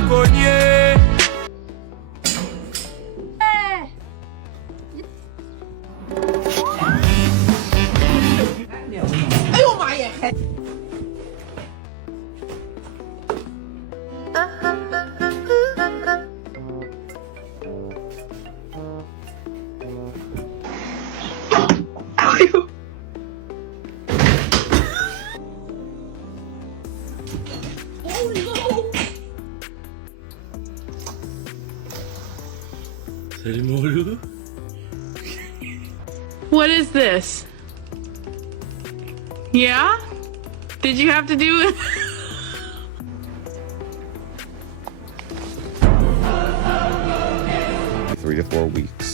makonye. What is this? Yeah? Did you have to do it? Three to 4 weeks.